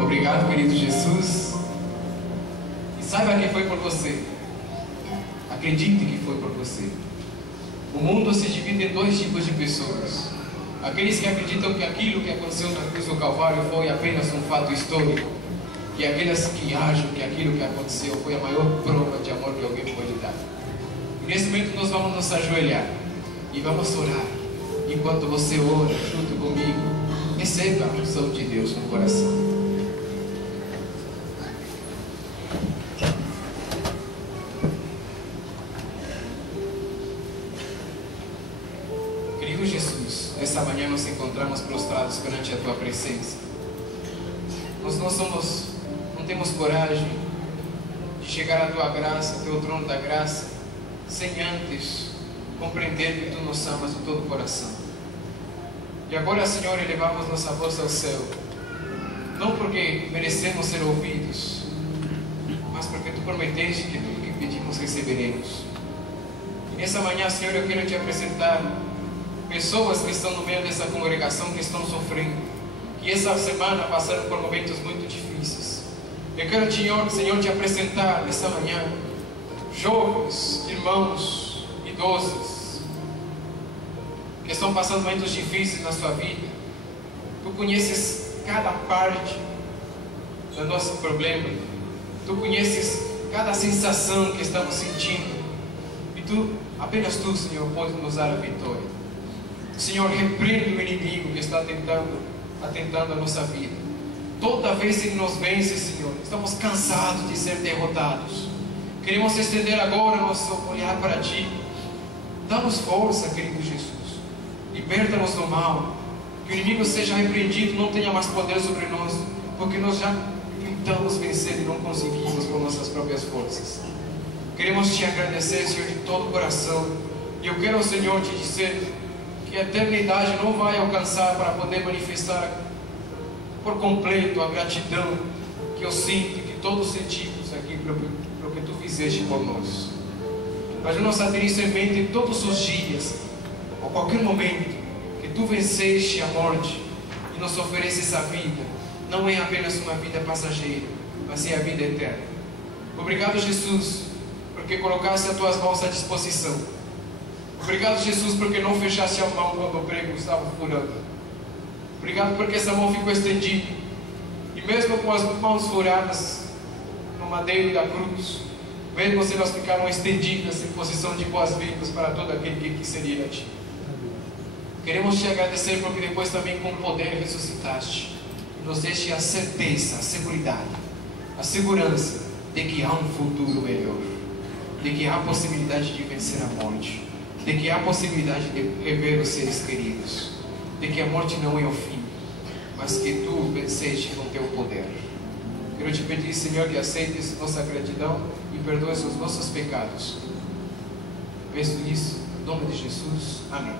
Obrigado, querido Jesus. E saiba que foi por você. Acredite que foi por você. O mundo se divide em dois tipos de pessoas: aqueles que acreditam que aquilo que aconteceu na cruz do Calvário foi apenas um fato histórico, e aqueles que acham que aquilo que aconteceu foi a maior prova de amor que alguém pode dar. E nesse momento nós vamos nos ajoelhar e vamos orar. Enquanto você ora junto comigo, receba a unção de Deus no coração. Querido Jesus, nessa manhã nos encontramos prostrados perante a Tua presença. Nós não temos coragem de chegar à Tua graça, ao Teu trono da graça, sem antes compreender que Tu nos amas de todo o coração. E agora, Senhor, elevamos nossa voz ao céu, não porque merecemos ser ouvidos, mas porque Tu prometeste que tudo que pedimos receberemos. E nessa manhã, Senhor, eu quero Te apresentar pessoas que estão no meio dessa congregação, que estão sofrendo, que essa semana passaram por momentos muito difíceis. Eu quero, Senhor, Te apresentar nessa manhã jovens, irmãos, idosos, que estão passando momentos difíceis na sua vida. Tu conheces cada parte do nosso problema. Tu conheces cada sensação que estamos sentindo. E apenas Tu, Senhor, pode nos dar a vitória. Senhor, repreende o inimigo que está atentando a nossa vida. Toda vez que nos vence, Senhor, estamos cansados de ser derrotados. Queremos estender agora nosso olhar para Ti. Dá-nos força, querido Jesus. Liberta-nos do mal. Que o inimigo seja repreendido, não tenha mais poder sobre nós, porque nós já tentamos vencer e não conseguimos com nossas próprias forças. Queremos Te agradecer, Senhor, de todo o coração. E eu quero, Senhor, Te dizer que a eternidade não vai alcançar para poder manifestar por completo a gratidão que eu sinto, que todos sentimos aqui pelo que Tu fizeste por nós. Ajuda-nos a ter isso em mente todos os dias, a qualquer momento, que Tu venceste a morte e nos oferece essa vida. Não é apenas uma vida passageira, mas é a vida eterna. Obrigado, Jesus, porque colocaste as tuas mãos à disposição. Obrigado, Jesus, porque não fechaste a mão quando o prego estava furando. Obrigado porque essa mão ficou estendida. E mesmo com as mãos furadas no madeiro da cruz, mesmo se elas ficaram estendidas em posição de boas-vindas para todo aquele que quiser ir a Ti. Queremos Te agradecer porque depois também com poder ressuscitaste. Nos deixe a certeza, a segurança de que há um futuro melhor, de que há possibilidade de vencer a morte, de que há possibilidade de rever os seres queridos, de que a morte não é o fim, mas que Tu venceste com Teu poder. Quero Te pedir, Senhor, que aceites nossa gratidão e perdoes os nossos pecados. Peço isso em nome de Jesus. Amém.